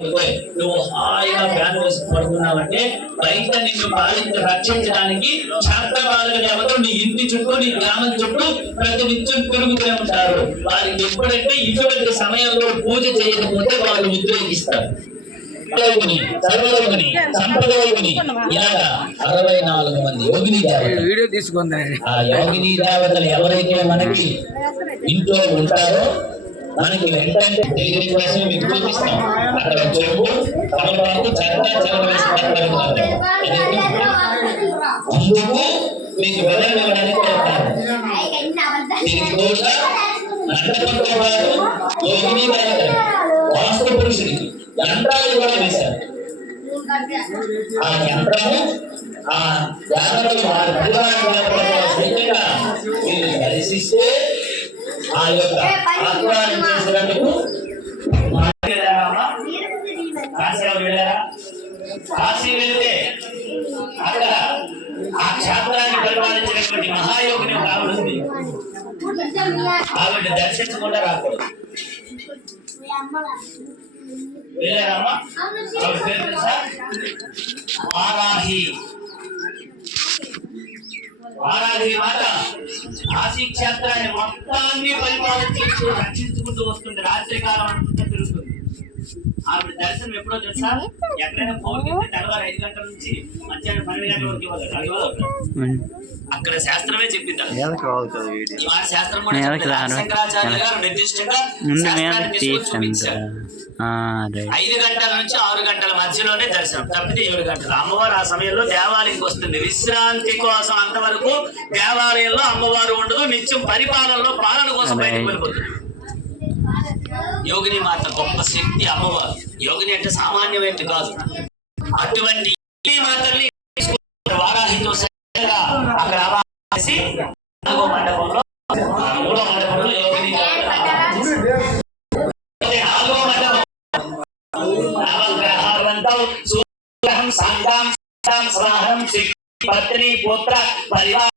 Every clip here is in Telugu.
నువ్వు హాయిగా ఫ్యాన్ వేసి పడుకున్నావంటే బయట నిన్ను పాలించి రక్షించడానికి ఛాత్రపాలక దేవతలు నీ ఇంటి చుట్టూ నీ గ్రామం చుట్టూ ప్రతి నిత్యం తిరుగుతూనే ఉంటారు. వారికి ఎప్పుడంటే ఇటువంటి సమయంలో పూజ చేయకపోతే వాళ్ళు ఉద్రేకిస్తారు. సంప్రదాయకుని ఇలాగా 64 మంది యోగిని దేవతలు. వీడియో తీసుకుందా ఆ యోగిని దేవతలు ఎవరైతే మనకి ఇంట్లో ఉంటారో మనకి వెంటనే డెలివరీ కోసం మీకు చూపిస్తాం. అక్కడ చెరువు తమలపాకు చెత్త అందుకు మీకు వివరణ ఇవ్వడానికి వెళ్తాను. దీనికి కూడా నష్టపంతో వారు యోగిని దేవతలు వాస్తు పురుషుడికి యంత్రాలు కూడా వేశారు. ఆ యంత్రము ఆ దేవతలు వారి పరివారంగా మీరు దర్శిస్తే ఆ యొక్క ఆహ్వానం చేసినందుకు కాశీ వెళ్తే అక్కడ ఆ క్షేత్రాన్ని పరిపాలించినటువంటి మహాయోగిని ఒక ఆవిడ ఉంది. ఆవిడ దర్శించకుండా రాకూడదు. వెళ్ళారమ్మా? ఆవిడ పేరు తెలుసా? వారాహి. వారాహి మాత కాశీ క్షేత్రాన్ని మొత్తాన్ని పరిపాలించి రక్షించుకుంటూ వస్తుంది. రాత్రి కాలం అంతా తిరుగుతుంది. ఆవిడ దర్శనం ఎప్పుడో తెలుసా? ఎక్కడైనా ఫోన్ చేస్తే తెల్లవారు 5 గంటల నుంచి మధ్యాహ్నం 12 గంటల వరకు ఇవ్వాలి. అక్కడ శాస్త్రమే చెప్పింది. శాస్త్రం కూడా శంకరాచార్య గారు నిర్దిష్టంగా 5 గంటల నుంచి 6 గంటల మధ్యలోనే దర్శనం, తప్పితే 7 గంటలు. అమ్మవారు ఆ సమయంలో దేవాలయంకి వస్తుంది. విశ్రాంతి కోసం అంతవరకు దేవాలయంలో అమ్మవారు ఉండదు. నిత్యం పరిపాలనలో పాలన కోసం బయటకు వెళ్ళిపోతుంది. యోగిని మాత గొప్ప శక్తి అమ్మవారు. యోగిని అంటే సామాన్యమైనది కాదు. అటువంటి మాతల్ని వారాహితో అక్కడ మండపంలో 3వ మండపంలో యోగిని పత్ని పుత్ర పరివార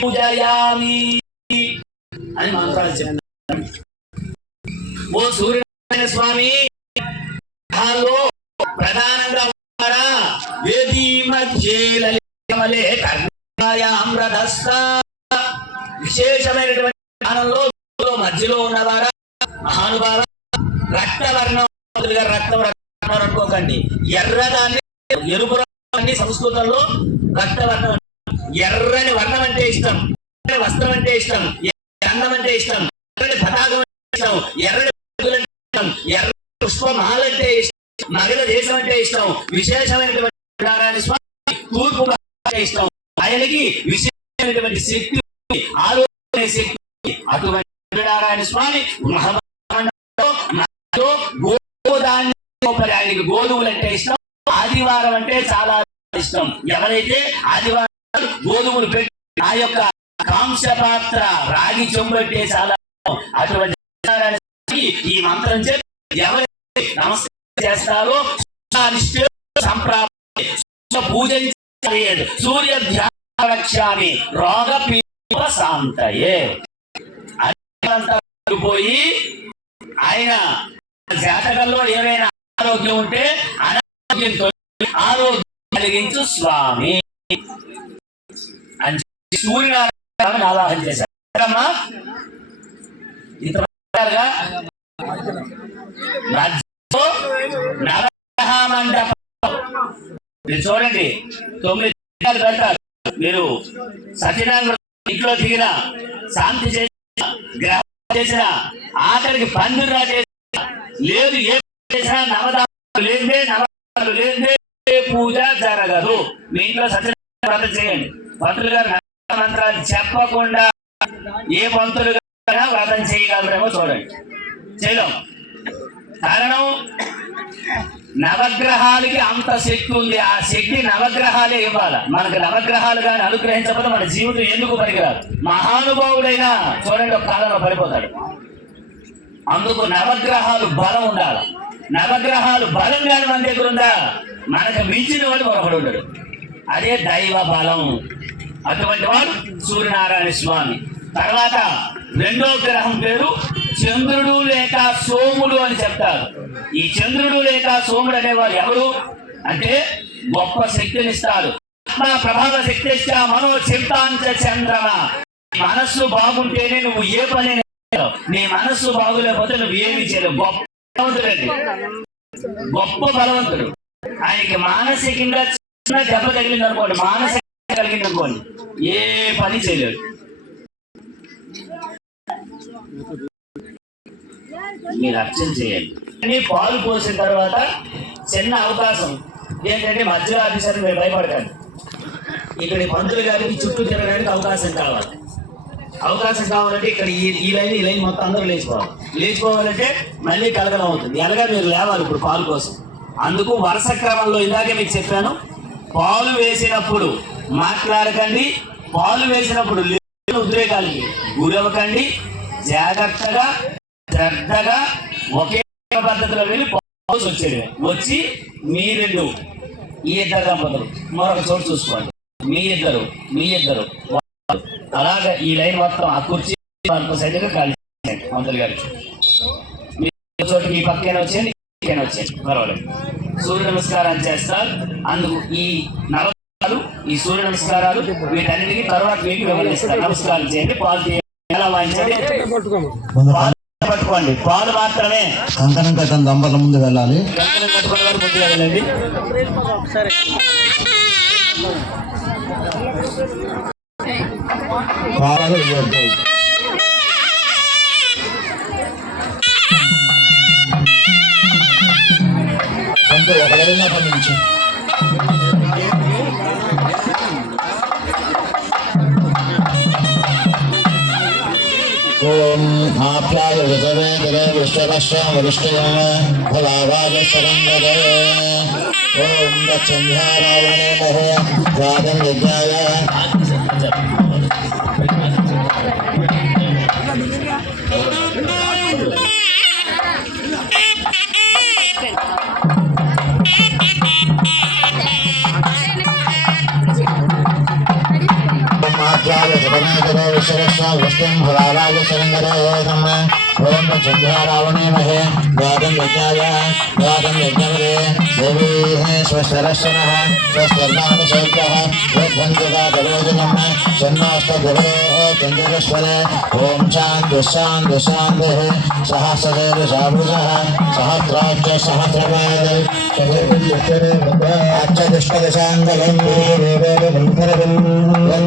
పూజయామి అని మంత్రాలు చెప్పారు. ఓ సూర్యనారాయణ స్వామి ప్రధానంగా వేదీ మధ్యే విశేషమైనటువంటి స్థానంలో మధ్యలో ఉన్నవారా మహానుభావ రక్తవర్ణం రక్తవర్ణం అనుకోకండి. ఎర్రదాన్ని ఎరుపు రంగు సంస్కృతంలో రక్తవర్ణం. ఎర్రని వర్ణం అంటే ఇష్టం, వస్త్రం అంటే ఇష్టం, అందం అంటే ఇష్టం, ఎర్రని పతాకం అంటే ఇష్టం, ఎర్రని ఎర్ర పుష్పమాల అంటే ఇష్టం, మగధ దేశం అంటే ఇష్టం. విశేషమైనటువంటి నారాయణ స్వామి తూర్పు అంటే ఇష్టం. ఆయనకి విశేషమైనటువంటి శక్తి, ఆలోచన శక్తి. అటువంటి నారాయణ స్వామి ఆయనకి గోధుమలు అంటే ఇష్టం. ఆదివారం అంటే చాలా ఇష్టం. ఎవరైతే ఆదివారం గోధుమలు పెట్టి ఆ యొక్క కాంస్య పాత్ర రాగి చెంబట్టే చాలా అటువంటి ఈ మంత్రం చెప్పి ఎవరైతే నమస్కారం చేస్తారో సంప్రాప్తి పూజ సూర్య ధ్యానక్షామి రోగ శాంతయే పోయి ఆయన జాతకంలో ఏమైనా ఆరోగ్యం ఉంటే అనారోగ్యంతో ఆరోగ్యం కలిగించు స్వామి అని సూర్యనారాయణ ఆవాహన చేశారు. నవగ్రహ మండపం చూడండి. 9 పెడతారు. మీరు సత్యనారాయణ ఇంట్లో దిగిన, శాంతి చేసిన, గ్రహం చేసిన, ఆఖరికి పందిరా చేసిన లేదు, ఏ చేసినా నవదానాలు లేదే, నవదానాలు లేదే పూజ జరగదు. మీ ఇంట్లో సత్యనారాయణ వ్రతం చేయండి. పంతులు గారు మంత్రాలు చెప్పకుండా ఏ పంతులు గారు వ్రతం చేయగలరేమో చూడండి. చేయలేం. కారణం నవగ్రహాలకి అంత శక్తి ఉంది. ఆ శక్తి నవగ్రహాలే ఇవ్వాలి. మనకు నవగ్రహాలు కానీ అనుగ్రహించకపోతే మన జీవితం ఎందుకు పనికిరాదు. మహానుభావుడైనా చూడండి ఒక కాలంలో పడిపోతాడు. అందుకు నవగ్రహాలు బలం ఉండాలి. నవగ్రహాలు బలం కానీ మన దగ్గర ఉందా, మనకు మించిన వాడు మరొకడు ఉండడు. అదే దైవ బలం. అటువంటి వాడు సూర్యనారాయణ స్వామి. తర్వాత రెండో గ్రహం పేరు చంద్రుడు లేక సోముడు అని చెప్తారు. ఈ చంద్రుడు లేక సోముడు అనేవారు ఎవరు అంటే గొప్ప శక్తినిస్తారు. మా ప్రభావ శక్తి ఇచ్చా మనో చింతాంచ చంద్రమ. మనస్సు బాగుంటేనే నువ్వు ఏ పని, నీ మనస్సు బాగులేకపోతే నువ్వు ఏమి చేయలేవు. గొప్ప బలవంతుడండి, గొప్ప బలవంతుడు. ఆయనకి మానసికంగా చిన్న దెబ్బ తగిలింది అనుకోండి, మానసికంగా కలిగింది అనుకోండి, ఏ పని చేయలేడు. మీరు అర్చన చేయండి. కానీ పాలు పోసిన తర్వాత చిన్న అవకాశం ఏంటంటే మధ్యలో ఆఫీసర్ మీరు భయపడకండి. ఇక్కడ పంతులు గారికి చుట్టూ తిరగడానికి అవకాశం కావాలి. అవకాశం కావాలంటే ఇక్కడ ఈ లైన్ మొత్తం అందరూ లేచిపోవాలంటే మళ్ళీ కలగడం అవుతుంది. ఎలాగా మీరు లేవాలి ఇప్పుడు పాలు కోసం. అందుకు వరుస క్రమంలో ఇందాకే మీకు చెప్పాను, పాలు వేసినప్పుడు మాట్లాడకండి, పాలు వేసినప్పుడు ఉద్రేకాలకి గురవ్వకండి. జాగ్రత్తగా శ్రద్ధగా ఒకే పద్ధతిలో వెళ్ళి పాలు వచ్చి మీ రెండు ఈ ఇద్దరు దంపతులు మరొక చోటు చూసుకోండి. మీ ఇద్దరు అలాగా ఈ లైన్ మొత్తం ఆ కుర్చీ సైడ్గా ఖాళీ మంత్రులు గారికి మీ చోటుకి ఈ పక్కన వచ్చేయండి, పర్వాలేదు. సూర్య నమస్కారం చేస్తారు. అందుకు ఈ నవరాలు, ఈ సూర్య నమస్కారాలు వీటన్నిటికీ తర్వాత మీకు వివరిస్తారు. నమస్కారం చేయండి, పాలు ఎలా వాయించండి, పట్టుకోండి. పాలు మాత్రమే. కంకణం కట్టని దంపతుల ముందు వెళ్ళాలి. కంకణం కట్టుకునే వారు ముందుగా వెళ్ళండి. ఒక వెళ్ళినప్పటి నుంచి ఓం ఆప్యాయ ఋతవే గిరే విశ్వదశ్వం వరిష్ఠయం ఫలావాజ సరంగదే ఓం దక్షంధ్యారావణే మహే వాదం విద్యాయ విష్ణుం ఫలారాజ సరంగదే ఓం చంద్రారావణే మహే గాదం యజ్ఞాయ గాదం యజ్ఞవరే దేవీ స్వస్వరశ్వనః స్వస్వర్ణానుశోభ్యః యోద్ధంజగాదరోజనం షణ్ణాష్టగురో చంద్రశ్వరే ఓం శాంతిః సహస్రదేవ సాభృజః సహస్రాక్ష సహస్రపాద అచ్చదుష్టదశాంగలం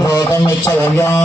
లోకం ఇచ్చవ్యం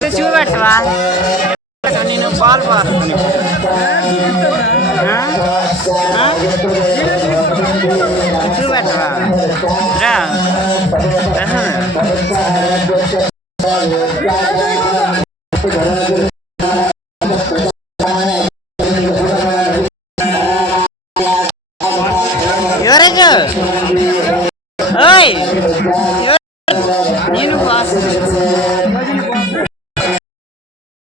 డ్రెస్ చూపెట్టవా నేను పాలు పారుతుంది చూపెట్టవా రా